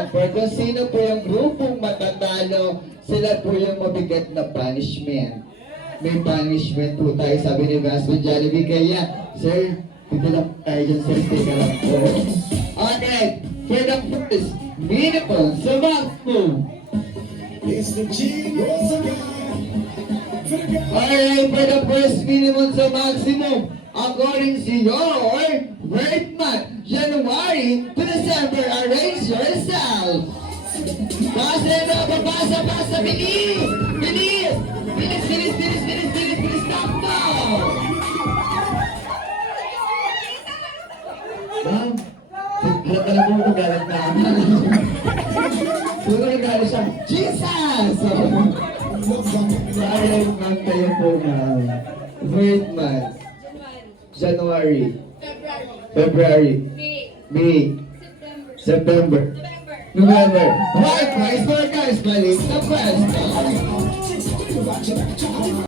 number. Kung sino po yung grupong matatalo, sila po yung mabigat na punishment. May punishment po tayo, sabi ni Vasco Jollibee. Kaya, sir, dito lang tayo dyan, sir. Teka lang po. Alright, for the first minimum sa maximum. Alright, for the first minimum sa maximum, according to your birth month, January to December, arrange yourself. Pasa na, pasa, bilis! Bilis! Bilis, stop now! Ma'am, halata na po ito, galit na ako. Siguro nagalit siya, Jesus! Alright, ma'am, kayo po, ma'am. Birth month. January. February. May. September. November. Right, guys, balik na pwesto.